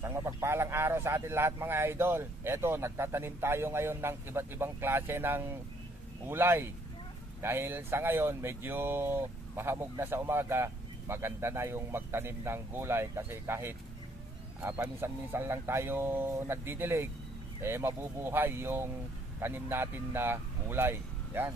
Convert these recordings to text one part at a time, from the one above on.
Isang mapagpalang araw sa atin lahat mga idol. Eto, nagtatanim tayo ngayon ng iba't ibang klase ng gulay. Dahil sa ngayon medyo mahamog na sa umaga, maganda na yung magtanim ng gulay kasi kahit paminsan-minsan lang tayo nagdidilig, mabubuhay yung tanim natin na gulay. Yan.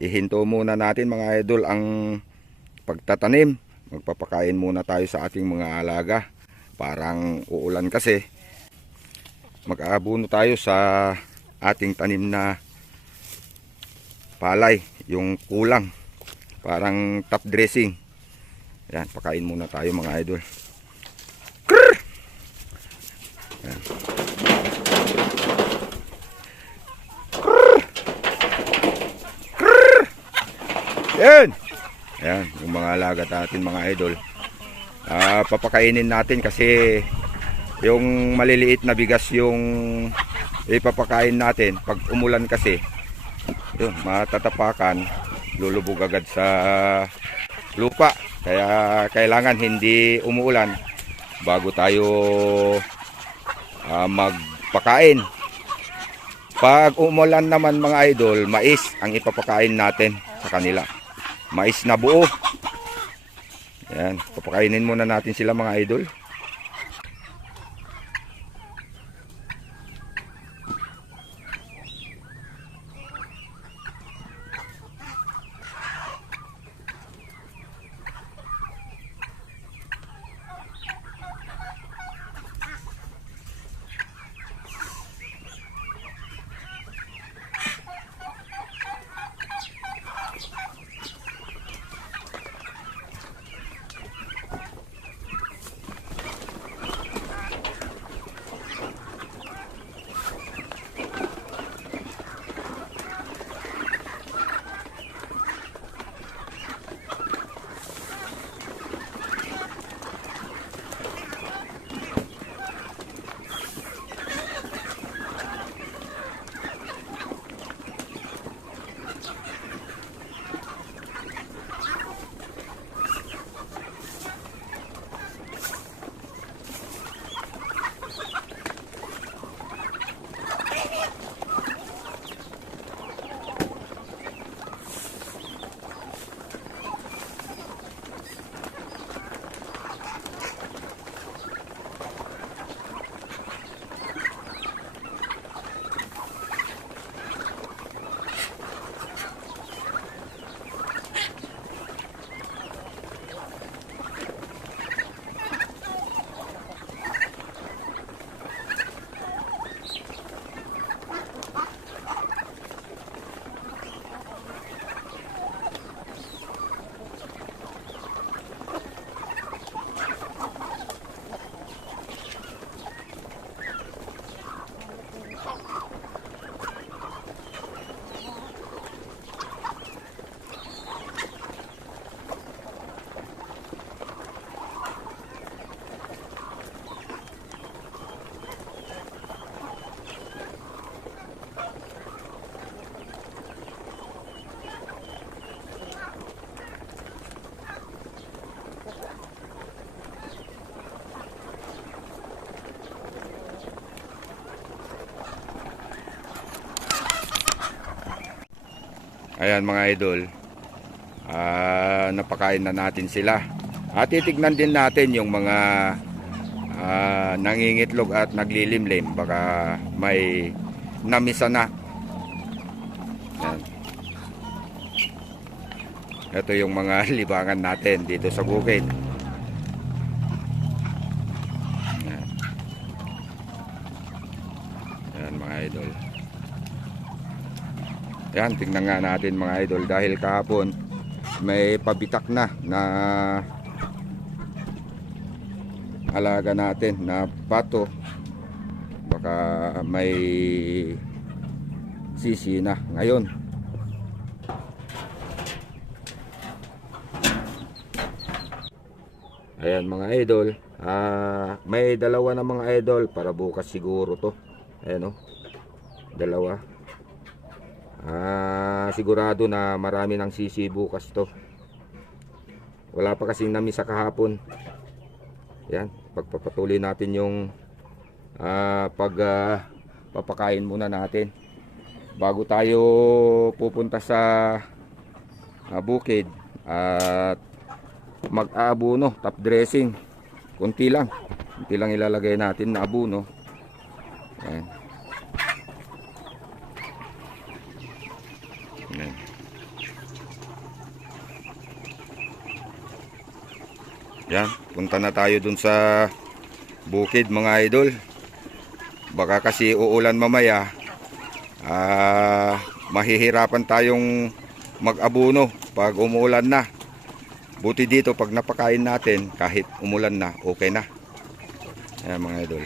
Ihinto muna natin mga idol ang pagtatanim. Magpapakain muna tayo sa ating mga alaga. Parang uulan kasi. Mag-aabuno tayo sa ating tanim na palay, yung kulang. Parang top dressing. Yan, pakain muna tayo mga idol. Yan. Yan. Yan, yung mga alaga natin mga idol. Papakainin natin kasi yung maliliit na bigas yung ipapakain natin. Pag umulan kasi, yun, matatapakan, lulubog agad sa lupa. Kaya kailangan hindi umuulan bago tayo magpakain. Pag umulan naman mga idol, mais ang ipapakain natin sa kanila. Mais na buo. Yan, papakainin muna natin sila mga idol. Ayan mga idol, napakain na natin sila. At titignan din natin yung mga nangingitlog at naglilimlim. Baka may namisa na. Ayan. Ito yung mga libangan natin dito sa bukid. Ayan. Ayan mga idol. Ayan, tingnan nga natin mga idol, dahil kahapon may pabitak na alaga natin na pato. Baka may sisi na ngayon. Ayan mga idol, may dalawa na mga idol para bukas siguro to. Ayan o, dalawa. Sigurado na marami ng sisi bukas to. Wala pa kasing nami sa kahapon. Yan, pagpapatuloy natin yung papakain muna natin bago tayo pupunta sa bukid at mag-aabuno, top dressing. Kunti lang ilalagay natin na abuno. Ayan. Ayan. Yan, punta na tayo dun sa bukid mga idol. Baka kasi uulan mamaya, mahihirapan tayong mag-abuno pag umuulan na. Buti dito pag napakain natin kahit umulan na, okay na. Ayan mga idol.